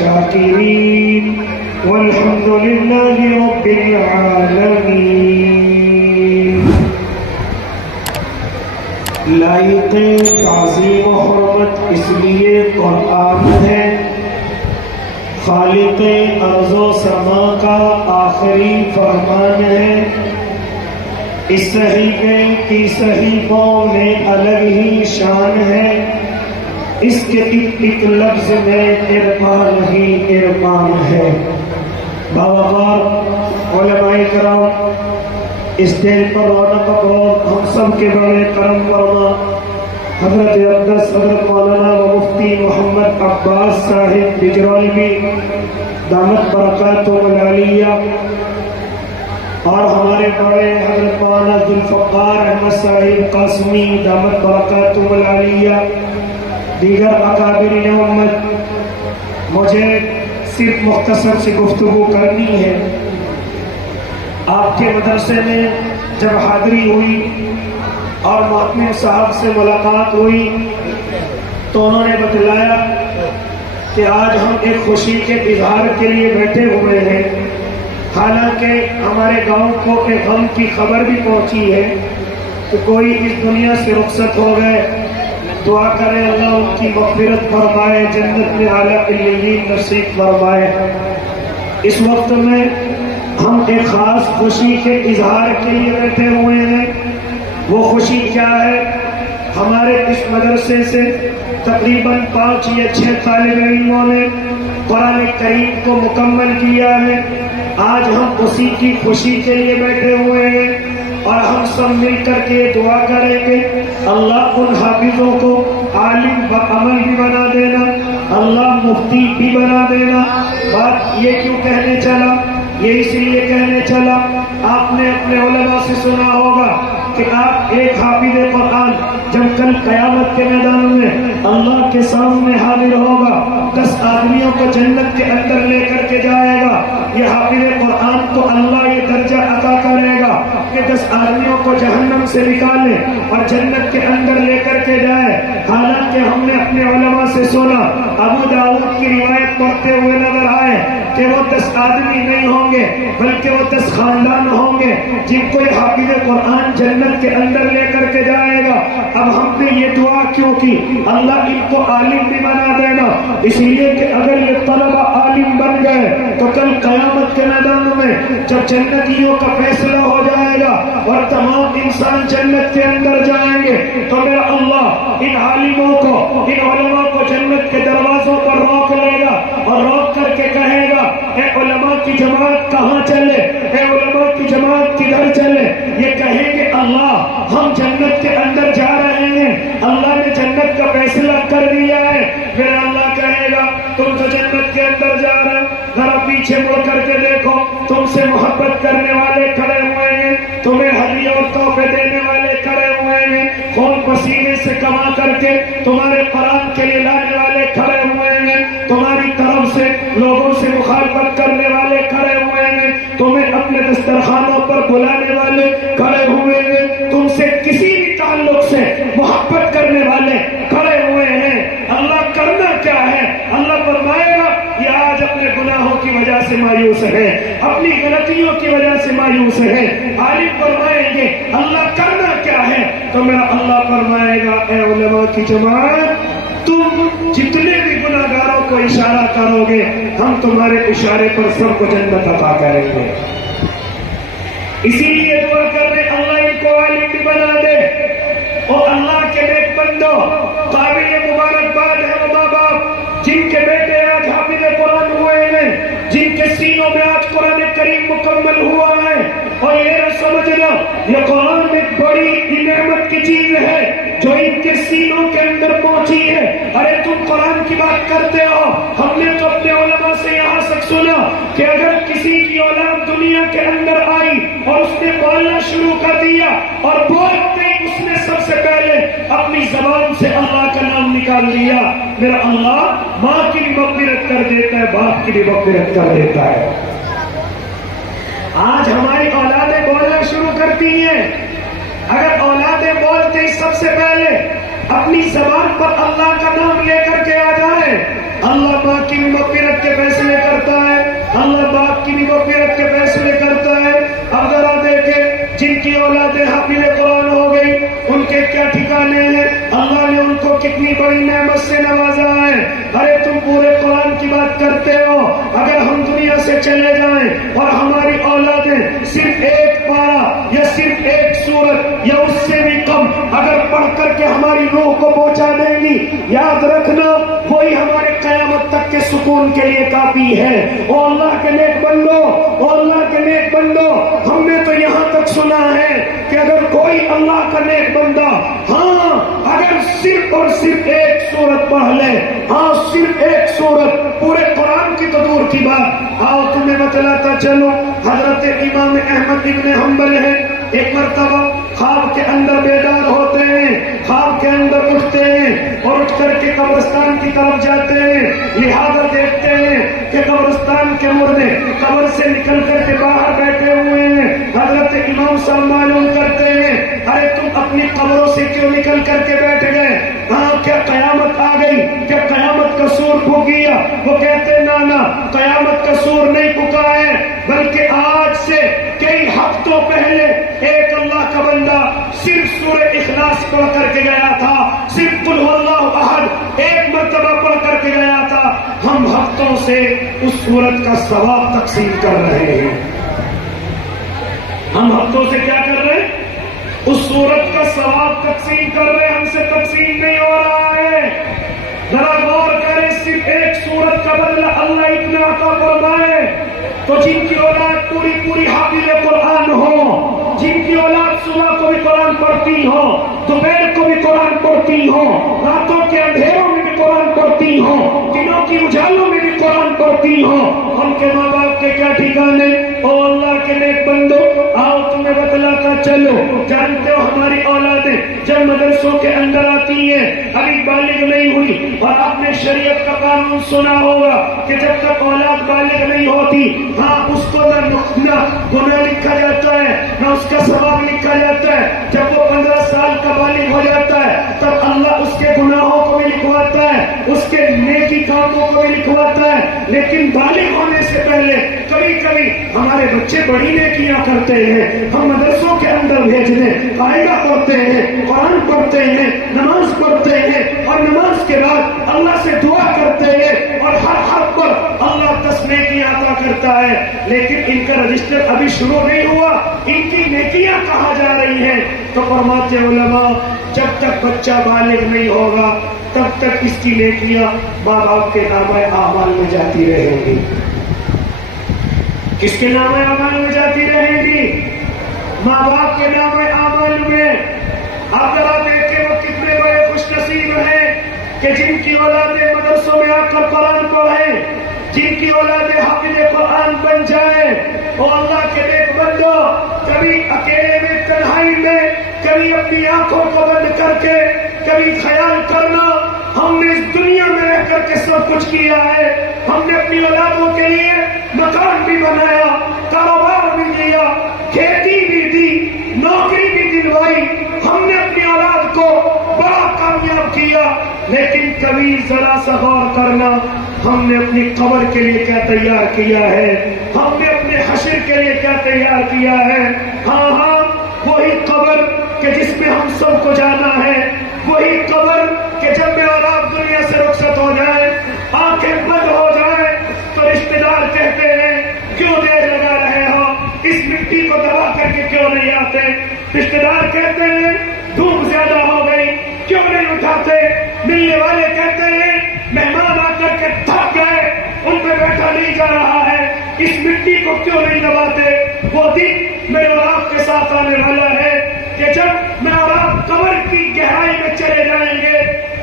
الشاكرين والحمد لله رب العالمين. لائق تعظیم و حرمت اس لیے قرآن ہے، خالق ارض و سما کا آخری فرمان ہے. اس صحیفے کی صحیفوں میں الگ ہی شان ہے، اس کے ایک لفظ میں ارمان ہی ارمان ہے. باوقار علماء کرام، اس دن پر رونق بہت ہم سب کے بڑے کرم فرما حضرت اقدس حضرت مولانا و مفتی محمد عباس صاحب بجرالوی دامت برکاتہم العالیہ، اور ہمارے بڑے حضرت مولانا ذوالفقار احمد صاحب قاسمی دامت برکاتہم العالیہ، دیگر اکابرین امت. مجھے صرف مختصر سی گفتگو کرنی ہے. آپ کے مدرسے میں جب حاضری ہوئی اور محتمم صاحب سے ملاقات ہوئی تو انہوں نے بتلایا کہ آج ہم ایک خوشی کے اظہار کے لیے بیٹھے ہوئے ہیں، حالانکہ ہمارے گاؤں کو ایک غم کی خبر بھی پہنچی ہے کہ کوئی اس دنیا سے رخصت ہو گئے. دعا کریں اللہ ان کی مغفرت فرمائے، جنت میں اعلیٰ علیین نصیب فرمائے. اس وقت میں ہم ایک خاص خوشی کے اظہار کے لیے بیٹھے ہوئے ہیں. وہ خوشی کیا ہے؟ ہمارے اس مدرسے سے تقریباً 5 یا 6 طالب علموں نے قرآن کریم کو مکمل کیا ہے. آج ہم اسی کی خوشی کے لیے بیٹھے ہوئے ہیں اور ہم سب مل کر کے دعا کریں گے اللہ ان حافظوں کو عالم بعمل بھی بنا دینا، اللہ مفتی بھی بنا دینا. بات یہ کیوں کہنے چلا؟ یہ اس لیے کہنے چلا، آپ نے اپنے علماء سے سنا ہوگا کہ آپ ایک حافظ قرآن جب کل قیامت کے میدان میں اللہ کے سامنے حاضر ہوگا، 10 آدمیوں کو جنت کے اندر لے کر کے جائے گا. یہ حافظ قرآن کو اللہ یہ درجہ عطا کرے گا کہ 10 آدمیوں کو جہنم سے نکالے اور جنت کے اندر لے کر کے جائے. حالانکہ ہم نے اپنے علماء سے سنا، ابو داؤد کی روایت پڑھتے ہوئے نظر آئے کہ وہ 10 آدمی نہیں ہوں گے بلکہ وہ 10 خاندان ہوں گے جن کو یہ حافظ قرآن جنت کے اندر لے کر کے جائے گا. اب ہم نے یہ دعا کیوں کی؟ اللہ ان کو عالم بھی بنا دینا، اس لیے کہ اگر یہ طلبہ عالم بن گئے تو کل قیامت کے میدان میں جب جنتیوں کا فیصلہ ہو جائے گا اور تمام انسان جنت کے اندر جائیں گے تو میرا اللہ ان عالموں کو، ان علماء کو جنت کے دروازوں پر روک لے گا اور روک کر کے کہے گا اے علماء کی جماعت کہاں چلے، اے علماء کی جماعت کدھر چلے؟ یہ کہیں گے اللہ ہم جنت کے اندر جا رہے ہیں، اللہ نے جنت کا فیصلہ کر دیا ہے. پھر اللہ کہے گا تم تو جنت کے اندر جا رہے ہو، ذرا پیچھے مڑ کر کے دیکھو، تم سے محبت کرنے والے کھڑے ہوئے ہیں، تمہیں ہدیے اور تحفے دینے والے کھڑے ہوئے ہیں، خون پسینے سے کما کر کے تمہارے قرآن کے لیے لانے والے کھڑے ہوئے ہیں، تمہاری طرف سے لوگوں سے مخالفت کرنے والے کھڑے ہوئے ہیں، تمہیں اپنے دسترخوانوں پر بلانے والے کھڑے ہوئے ہیں، تم سے کسی بھی تعلق سے محبت کرنے والے کھڑے ہوئے ہیں. اللہ کرنا کیا ہے؟ اللہ فرمائے گا یہ آج اپنے گناہوں کی وجہ سے مایوس ہے، اپنی غلطیوں کی وجہ سے مایوس ہے. عالم فرمائیں گے اللہ کرنا کیا ہے؟ تو میرا اللہ فرمائے گا اے علماء کی جماعت، تم جتنے بھی گناہگاروں کو اشارہ کرو گے ہم تمہارے اشارے پر سب کو جنت عطا کریں گے. اسی لیے دعا کر رہے اللہ ان کو عالم بھی بنا دے. اور اللہ کے نیک بندو، قابل مبارکباد ہے وہ ماں باپ جن کے بیٹے آج حافظ قرآن ہوئے ہیں، جن کے سینوں میں آج قرآن کریم مکمل ہوا ہے. اور یہ نہ سمجھنا یہ قرآن ایک بڑی نعمت کی چیز ہے جو ان کے سینوں کے اندر پہنچی ہے. ارے تم قرآن کی بات کرتے ہو، ہم نے تو اپنے علماء سے یہاں تک سنا کہ اگر کسی کی اولاد دنیا کے اندر آئی اور اس نے بولنا شروع کر دیا اور بولتے ہی اس نے سب سے پہلے اپنی زبان سے اللہ کا نام نکال لیا، میرا اللہ ماں کی بھی مغفرت کر دیتا ہے، باپ کی بھی مغفرت کر دیتا ہے. آج ہماری اولادیں بولنا شروع کرتی ہیں، اگر اولادیں بولتے ہی سب سے پہلے اپنی زبان پر اللہ کا نام لے کر کے آ جائے، اللہ ماں کی مغفرت کے کیا ٹھکانے ہیں، اللہ نے ان کو کتنی بڑی نعمت سے نوازا ہے۔ ارے تم پورے قرآن کی بات کرتے ہو، اگر ہم دنیا سے چلے جائیں اور ہماری اولادیں صرف ایک پارہ یا صرف ایک سورت یا اس سے بھی کم اگر پڑھ کر کے ہماری روح کو پہنچا دیں گی، یاد رکھنا وہی ہمارے قیامت تک کے سکون کے لیے کافی ہے۔ او اللہ کے نیک بندو، او اللہ کے نیک بندو، ہم نے تو یہاں تک سنا ہے کہ اگر کوئی اللہ کا نیک بندہ اگر صرف اور صرف ایک سورت پڑھ لے، صرف ایک سورت، پورے قرآن کی تو دور کی بات، آؤ تمہیں بتلاتا چلو۔ حضرت امام احمد ابن حنبل ہے، ایک مرتبہ خواب کے اندر بیدار ہوتے ہیں، خواب کے اندر اٹھتے ہیں اور اٹھ کر کے قبرستان کی طرف جاتے ہیں، لہذا دیکھتے ہیں کہ قبرستان کے مردے قبر سے نکل کر کے باہر بیٹھے ہوئے ہیں۔ حضرت امام صاحب معلوم کرتے ہیں، ارے تم اپنی قبروں سے کیوں نکل کر کے بیٹھ گئے؟ کیا قیامت آ گئی؟ کیا قیامت کا سور پھک گیا؟ وہ کہتے نانا، قیامت کا سور نہیں پھکا ہے، بلکہ آج سے کئی ہفتوں پہلے ایک اللہ کا بندہ صرف سورہ اخلاص پڑھ کر کے گیا تھا، صرف قل هو اللہ احد ایک مرتبہ پڑھ کر کے گیا تھا، ہم ہفتوں سے اس سورت کا ثواب تقسیم کر رہے ہیں۔ ہم ہفتوں سے کیا کر رہے ہیں؟ اس سورت کا ثواب تقسیم کر رہے ہیں، ہم سے تقسیم نہیں ہو رہا ہے۔ ذرا غور کریں، صرف ایک سورت کا بدلہ اللہ اتنا عطا فرمائے تو جن کی اولاد پوری حافظ قرآن ہو، جن کی اولاد صبح کو بھی قرآن پڑھتی ہو، دوپہر کو بھی قرآن پڑھتی ہو، راتوں کے اندھیروں میں بھی قرآن پڑھتی ہو، دنوں کی اجالوں میں بھی قرآن پڑھتی ہو، ان کے ماں باپ کے کیا ٹھکانے؟ او اللہ کے نیک بندو، آؤ تمہیں بتلاتا چلو، جانتے ہو ہماری اولادیں جب مدرسوں کے اندر آتی ہیں، ابھی بالغ نہیں ہوئی، اور آپ نے شریعت کا قانون سنا ہوگا کہ جب تک اولاد بالغ نہیں ہوتی، اس کو نہ گناہ لکھا جاتا ہے نہ اس کا ثواب لکھا جاتا ہے۔ جب وہ 15 سال کا بالغ ہو جاتا ہے تب اللہ اس کے گناہوں کو بھی لکھواتا ہے، اس کے نیکی کاموں کو بھی لکھواتا ہے، لیکن بالغ ہونے سے پہلے کبھی کبھی ہمارے بچے بڑی نیکیاں کرتے ہیں، ہم مدرسوں کے اندر بھیج دیں، قاعدہ پڑھتے ہیں، قرآن پڑھتے ہیں، نماز پڑھتے ہیں، اور نماز کے بعد اللہ سے دعا کرتے ہیں، اور ہر حق پر اللہ 10 نیکیاں عطا کرتا ہے، لیکن ان کا رجسٹر ابھی شروع نہیں ہوا، ان کی نیکیاں کہاں جا رہی ہیں؟ تو فرماتے علماء جب تک بچہ بالغ نہیں ہوگا تب تک اس کی نیکیاں ماں باپ کے نامۂ اعمال میں جاتی رہیں گی۔ کس کے نامۂ اعمال میں جاتی رہیں گی؟ ماں باپ کے نامۂ اعمال میں۔ آپ ذرا دیکھیں وہ کتنے بڑے خوش نصیب ہیں کہ جن کی اولادیں مدرسوں میں آ کر قرآن پڑھیں، جن کی اولادیں حافظ قرآن بن جائیں۔ اور اللہ کے نیک بندو، کبھی اکیلے میں تنہائی میں، کبھی اپنی آنکھوں کو بند کر کے، کبھی خیال کرنا ہم نے اس دنیا میں رہ کر کے سب کچھ کیا ہے، ہم نے اپنی اولادوں کے لیے مکان بھی بنایا، کاروبار بھی دیا، کھیتی بھی دی، نوکری بھی دلوائی، ہم نے اپنی اولاد کو بڑا کامیاب کیا، لیکن کبھی ذرا سا غور کرنا ہم نے اپنی قبر کے لیے کیا تیار کیا ہے، ہم نے اپنے حشر کے لیے کیا تیار کیا ہے۔ وہی قبر کہ جس میں ہم سب کو جانا ہے، وہی قبر کہ جب میں اور آپ دنیا سے رخصت ہو جائے، آنکھیں بند ہو جائے تو رشتے دار کہتے ہیں کیوں دیر لگا رہے ہو، اس مٹی کو دبا کر کے کیوں نہیں آتے؟ رشتے دار کہتے ہیں دھوپ زیادہ ہو گئی کیوں نہیں اٹھاتے؟ ملنے والے کہتے ہیں مہمان آ کر کے تھک گئے، ان پہ بیٹھا نہیں جا رہا ہے، اس مٹی کو کیوں نہیں دباتے؟ وہ دن میرے اور آپ کے ساتھ آنے والا ہے کہ جب میں اور آپ قبر کی گہرائی میں چلے جائیں گے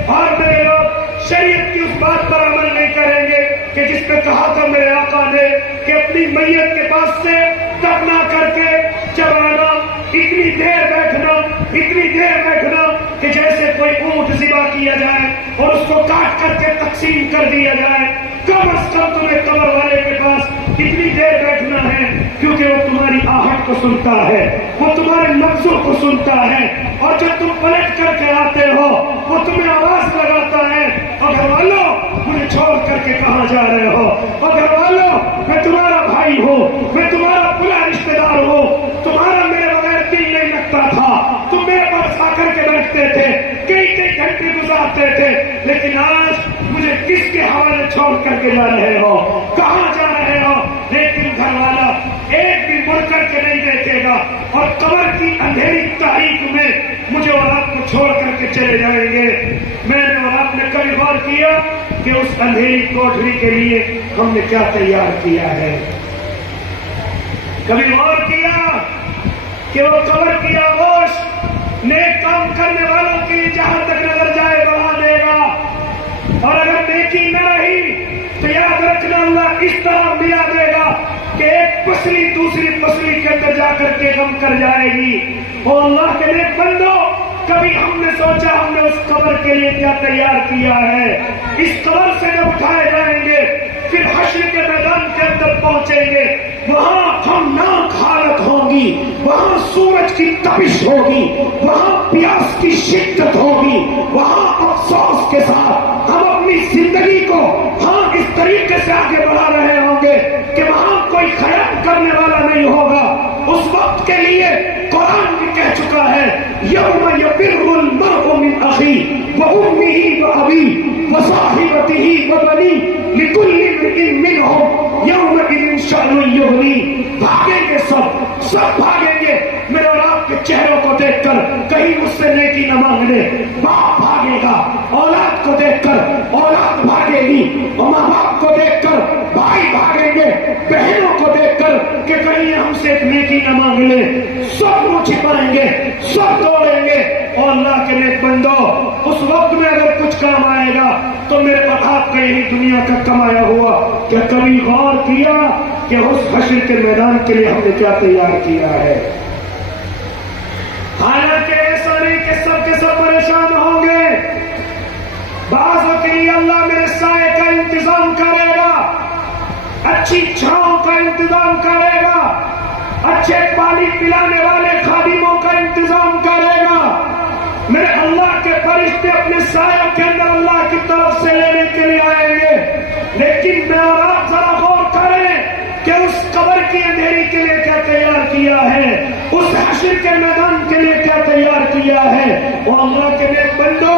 اور میرے لوگ شریعت کی اس بات پر عمل نہیں کریں گے کہ جس پہ کہا تھا میرے آقا نے کہ اپنی میت کے پاس سے دفنا کر کے جب آنا، اتنی دیر بیٹھنا کہ جیسے کوئی اونٹ ذبح کیا جائے اور اس کو کاٹ کر کے تقسیم کر دیا جائے۔ کم از کم تمہیں قبر والے کے پاس کتنی دیر بیٹھنا ہے، کیونکہ وہ تمہاری آہٹ کو سنتا ہے، وہ تمہارے لفظوں کو سنتا ہے، اور جب تم پلٹ کر کے آتے ہو وہ تمہیں آواز لگاتا ہے، اور گھر والوں مجھے چھوڑ کر کے کہاں جا رہے ہو؟ اور گھر والوں میں تمہارا بھائی ہوں، میں تمہارا بڑا رشتے دار ہوں، تمہارا میرے بغیر دل نہیں لگتا تھا، تم میرے پاس آ کر کے بیٹھتے لیکن آج مجھے کس کے حوالے چھوڑ کر کے جا رہے ہو، کہاں جا رہے ہو؟ لیکن گھر والا ایک بھی مڑ کر کے نہیں دیکھے گا، اور قبر کی اندھیری تاریخ میں مجھے اور آپ کو چھوڑ کر کے چلے جائیں گے۔ میں نے اور آپ نے کبھی غور کیا کہ اس اندھیری کوٹھری کے لیے ہم نے کیا تیار کیا ہے؟ کبھی غور کیا کہ وہ قبر کی آغوش نیک کام کرنے والوں کی جہاں تک نظر جائے بڑھا دے گا، اور اگر نیکی نہ رہی تو یاد رکھنا اللہ اس طرح ملا دے گا کہ ایک پسلی دوسری پسلی کے اندر جا کر کے غم کر جائے گی۔ اور اللہ کے نیک بندو، کبھی ہم نے سوچا ہم نے اس قبر کے لیے کیا تیار کیا ہے؟ اس قبر سے جب اٹھائے جائیں گے پھر حشر کے میدان کے اندر پہنچیں گے، وہاں ہم ناک حالت ہوگی، وہاں سورج کی تپش ہوگی، وہاں پیاس کی شدت ہوگی، وہاں افسوس کے ساتھ ہم اپنی زندگی کو اس طریقے سے آگے بڑھا رہے ہوں گے کہ وہاں کوئی خیال کرنے والا نہیں ہوگا۔ اس وقت کے لیے قرآن بھی کہہ چکا ہے، یوم یفر المرء من اخیہ وامہ وابیہ وصاحبتہ وبنیہ لکل امرئ منہم یومئذ شأن یغنیہ۔ بھاگیں گے سب بھاگیں گے میرے اور آپ کے چہروں کو دیکھ کر، کہیں مجھ سے نیکی نہ مانگ لے۔ باپ بھاگے گا اولاد کو دیکھ کر، اولاد بھاگے گی اور ماں باپ کو دیکھ کر، بھائی بھاگیں گے بہنوں کو دیکھ کر کہ کہیں ہم سے ایک نیکی نہ مانگ لے۔ سب منہ چھپائیں گے، سب دوڑیں گے، اور اللہ کے نیک بندو اس وقت میں اگر کچھ کام آئے گا تو میرے اور آپ کا یہی دنیا کا کمایا ہوا۔ کیا کبھی غور کیا کہ اس حشر کے میدان کے لیے ہم نے کیا تیار کیا ہے؟ حالانکہ ایسا نہیں کہ سب کے سب پریشان ہوں گے، بعض وقت اللہ میرے سائے کا انتظام کرے گا، اچھی چھاؤں کا انتظام کرے گا، اچھے پانی پلانے والے خادموں کا انتظام کرے گا۔ میرے اللہ کے فرشتے اپنے سایہ کے اندر اللہ کی طرف سے لینے کے لیے آئیں گے۔ لیکن میں اور آپ ذرا غور کریں کہ اس قبر کی اندھیری کے لیے کیا تیار کیا ہے، اس حشر کے میدان کے لیے کیا تیار کیا ہے۔ وہ اللہ کے نیک بندو،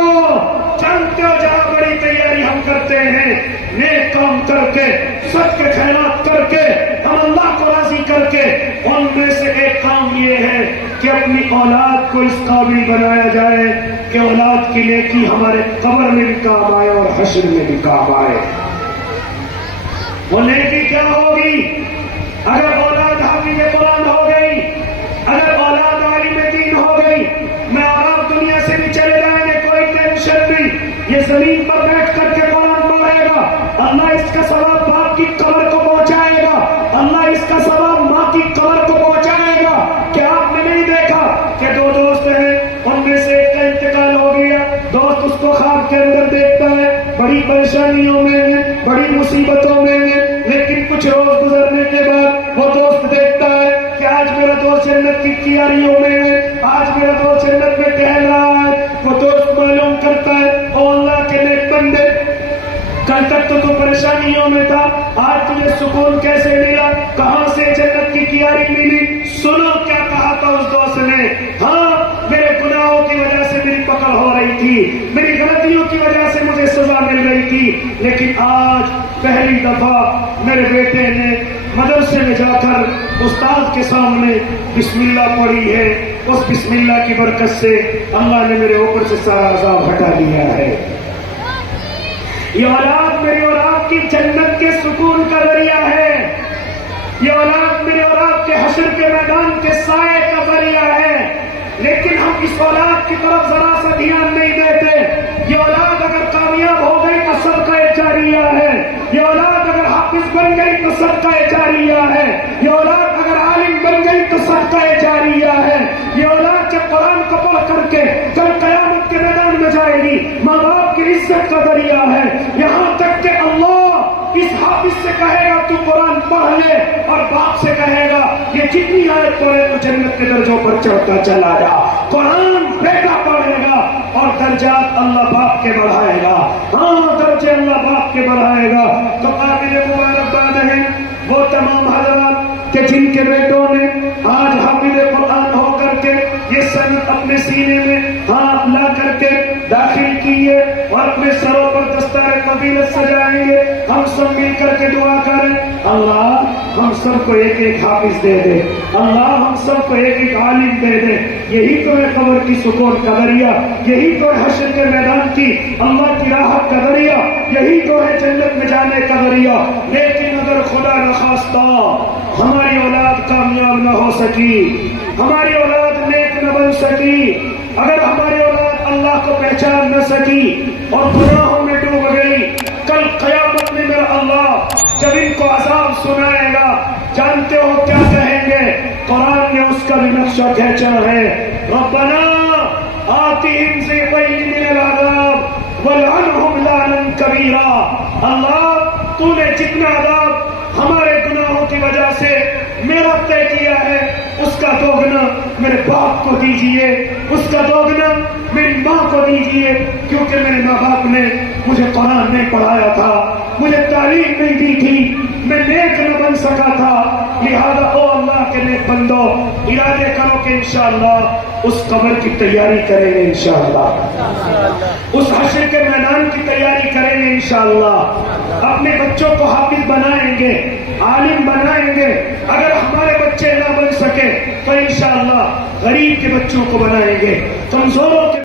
جانتے ہو جہاں بڑی تیاری ہم کرتے ہیں نیک کام کر کے، سچ کے خیرات کر کے، ہم اللہ کو راضی کر کے، ان میں سے ایک کام یہ ہے کہ اپنی اولاد کو اس قابل بنایا جائے کہ اولاد کی نیکی ہمارے قبر میں بھی کام آئے اور حشر میں بھی کام آئے۔ وہ نیکی کیا ہوگی؟ اگر اولاد حافظ قرآن ہو گئی، اگر اولاد عالم دین ہو گئی، میں اور آپ دنیا سے بھی چلے جائیں گے، کوئی ٹینشن نہیں۔ یہ زمین پر بیٹھ کر کے قرآن پڑھے گا، اللہ اس کا ثواب باپ کی قبر کو پہنچائے گا، اللہ اس کا ثواب ماں کی قبر کو پہنچائے گا۔ کیا آپ نے نہیں دیکھا کہ دو دوست ہیں، ان میں سے ایک کا انتقال ہو گیا، دوست اس کو خواب کے اندر دیکھتا ہے، بڑی پریشانیوں میں ہے، بڑی مصیبتوں میں ہے، لیکن کچھ روز گزرنے کے بعد وہ دوست دیکھتا ہے کہ آج میرا دوست جنت کی کیاریوں میں ہے، آج میرا دوست جنت میں ٹہل رہا ہے۔ وہ دوست معلوم کرتا ہے، او اللہ کے نیک بندے، کل تک تو پریشانیوں میں تھا، آج تجھے سکون کیسے ملا؟ کہاں سے جنت کی کیاری ملی؟ سنو کیا کہا تھا اس دوست نے، ہاں میرے گناہوں کی وجہ سے میری پکڑ ہو رہی تھی، میری غلطیوں کی وجہ سے مجھے سزا مل رہی تھی، لیکن آج پہلی دفعہ میرے بیٹے نے مدرسے میں جا کر استاد کے سامنے بسم اللہ پڑھی ہے، اس بسم اللہ کی برکت سے اللہ نے میرے اوپر سے سارا عذاب ہٹا دیا ہے۔ یہ اولاد میری اور آپ کی جنت کے سکون کا ذریعہ ہے، یہ اولاد میرے اور آپ کے حشر کے میدان کے سائے کا ذریعہ ہے، لیکن ہم اس اولاد کی طرف ذرا سا دھیان نہیں دیتے۔ یہ اولاد اگر کامیاب ہو گئی تو صدقہ جاریہ ہے، یہ اولاد اگر حافظ بن گئی تو صدقہ جاریہ ہے، یہ اولاد اگر عالم بن گئی تو صدقہ جاریہ ہے، یہ اولاد جب قرآن کو پڑھ کر کے کل قیامت کے میدان میں جائے گی، ماں باپ کی عزت کا ذریعہ ہے۔ یہاں تک کہ اللہ اس حافظ سے کہے گا تو قرآن پڑھ لے، اور باپ سے کہے گا یہ جتنی آیت پڑھے تو جنت کے درجوں پر چڑھتا چلا جا۔ قرآن بیٹا پڑھے گا اور درجات اللہ باپ کے بڑھائے گا، ہاں درجے اللہ باپ کے بڑھائے گا۔ تو قابل مبارکباد ہیں وہ تمام حضرات کہ جن کے بیٹوں نے آج حافظ قرآن ہو کر کے یہ سند اپنے سینے میں ہاتھ لا کر کے داخل کیے اور اپنے سروں پر سب مل کر کے دعا کریں، اللہ ہم سب کو ایک ایک حافظ دے دے، اللہ ہم سب کو ایک ایک عالم دے دے۔ یہی تو ہے قبر کی سکون کا ذریعہ، یہی تو ہے حشر کے میدان کی اللہ کی راحت کا ذریعہ، یہی تو ہے جنت میں جانے کا ذریعہ۔ لیکن اگر خدا نخواستہ ہماری اولاد کامیاب نہ ہو سکی، ہماری اولاد نیک نہ بن سکی، اگر ہماری اولاد اللہ کو پہچان نہ سکی اور گناہوں میں ڈوب گئی، کل قیامت میں میرا اللہ جب ان کو عذاب سنائے گا، جانتے ہو کیا کہیں گے؟ قرآن نے اس کا بھی نقشہ کھینچا ہے، ربنا آتہم ضعفین من العذاب والعنہم لعنا کبیرا۔ اللہ تو نے جتنا عذاب ہمارے گناہوں کی وجہ سے میرا طے کیا ہے، اس کا دوگنا میرے باپ کو دیجئے، اس کا دوگنا میری ماں کو دیجئے، کیونکہ میرے ماں باپ نے مجھے قرآن نہیں پڑھایا تھا، مجھے تعلیم نہیں دی تھی، میں نیک نہ بن سکا تھا، لہذا او اللہ کے نیک بندو ارادے کرو کہ انشاءاللہ اس قبر کی تیاری کریں گے، انشاءاللہ اس حشر کے میدان کی تیاری کریں گے، انشاءاللہ اپنے بچوں کو حافظ بنائیں گے، عالم بنائیں گے۔ اگر ہمارے بچے نہ بن سکے تو انشاءاللہ غریب کے بچوں کو بنائیں گے، کمزوروں کے